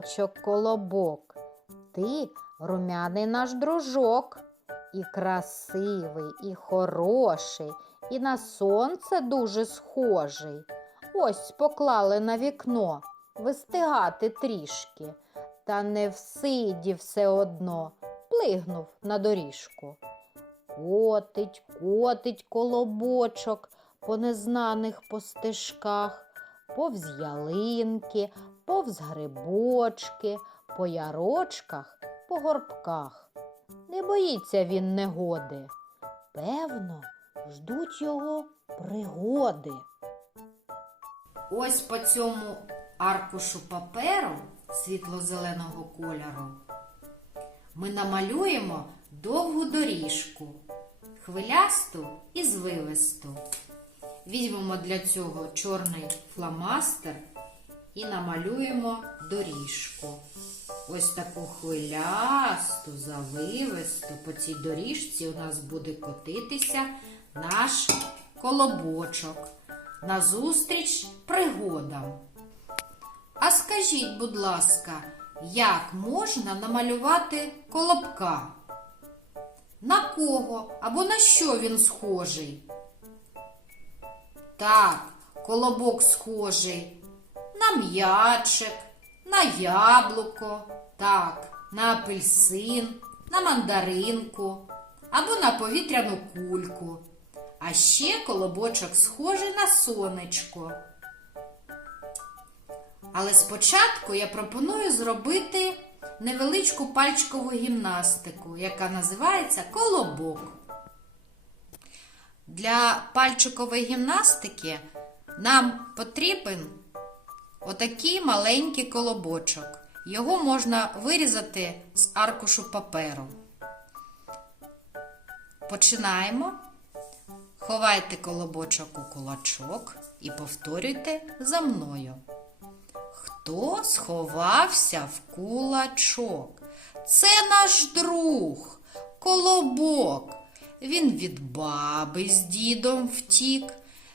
синочок колобок, ти румяний наш дружок, і красивий, і хороший, і на сонце дуже схожий. Ось поклали на вікно вистигати трішки, та не всидів все одно, плигнув на доріжку. Котить, котить колобочок по незнаних постежках, повз ялинки, повз грибочки, по ярочках, по горбках. Не боїться він негоди. Певно, ждуть його пригоди. Ось по цьому аркушу паперу світло-зеленого кольору ми намалюємо довгу доріжку, хвилясту і звивисту. Візьмемо для цього чорний фломастер і намалюємо доріжку. Ось таку хвилясту, завивисту. По цій доріжці у нас буде котитися наш колобочок. Назустріч пригодам. А скажіть, будь ласка, як можна намалювати колобка? На кого або на що він схожий? Так, колобок схожий на м'ячик, на яблуко, так, на апельсин, на мандаринку або на повітряну кульку. А ще колобочок схожий на сонечко. Але спочатку я пропоную зробити невеличку пальчикову гімнастику, яка називається колобок. Для пальчикової гімнастики нам потрібен отакий маленький колобочок. Його можна вирізати з аркушу паперу. Починаємо. Ховайте колобочок у кулачок і повторюйте за мною. Хто сховався в кулачок? Це наш друг, колобок. Він від баби з дідом втік,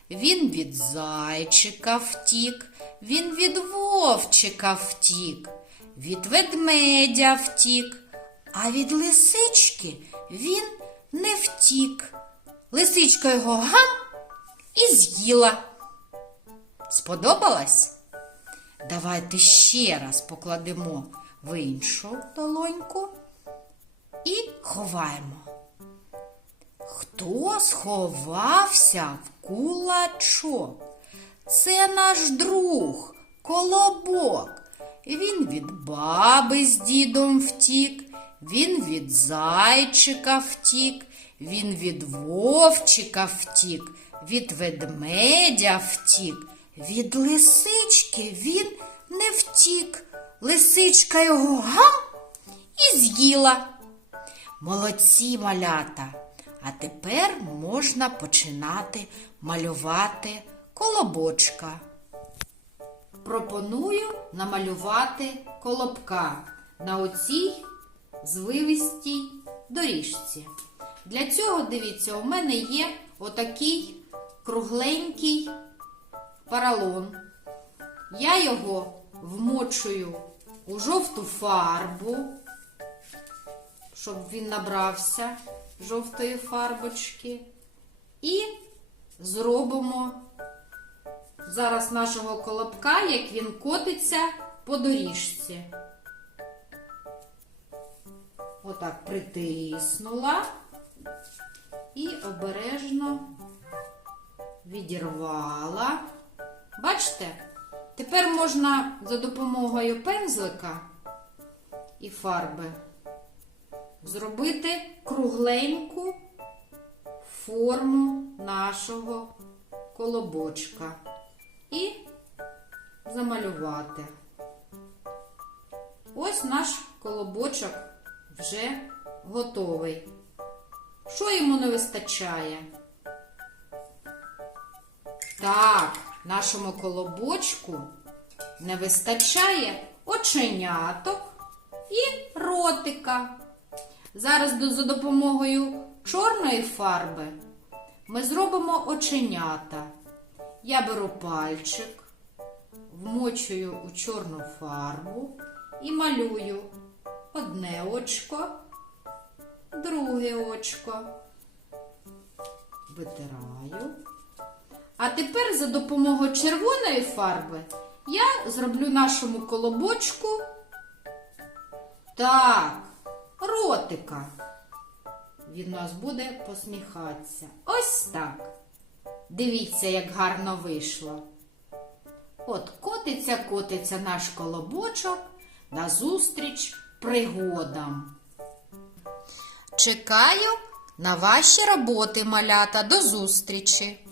він від зайчика втік, він від вовчика втік, від ведмедя втік, а від лисички він не втік. Лисичка його гам і з'їла. Сподобалась? Давайте ще раз покладемо в іншу долоньку і ховаємо. Хто сховався в кулачок? Це наш друг, колобок. Він від баби з дідом втік, він від зайчика втік, він від вовчика втік, від ведмедя втік, від лисички він не втік. Лисичка його гам і з'їла. Молодці малята. А тепер можна починати малювати колобочка. Пропоную намалювати колобка на оцій звивистій доріжці. Для цього, дивіться, у мене є отакий кругленький паралон. Я його вмочую у жовту фарбу, щоб він набрався жовтої фарбочки. І зробимо зараз нашого колобка, як він котиться по доріжці. Отак притиснула і обережно відірвала. Бачите? Тепер можна за допомогою пензлика і фарби зробити кругленьку форму нашого колобочка і замалювати. Ось наш колобочок вже готовий. Що йому не вистачає? Так, нашому колобочку не вистачає оченяток і ротика. Зараз за допомогою чорної фарби ми зробимо оченята. Я беру пальчик, вмочую у чорну фарбу і малюю одне очко, друге очко. Витираю. А тепер за допомогою червоної фарби я зроблю нашому колобочку так, ротика. Він нас буде посміхатися. Ось так. Дивіться, як гарно вийшло. От котиться, котиться наш колобочок назустріч пригодам. Чекаю на ваші роботи, малята. До зустрічі!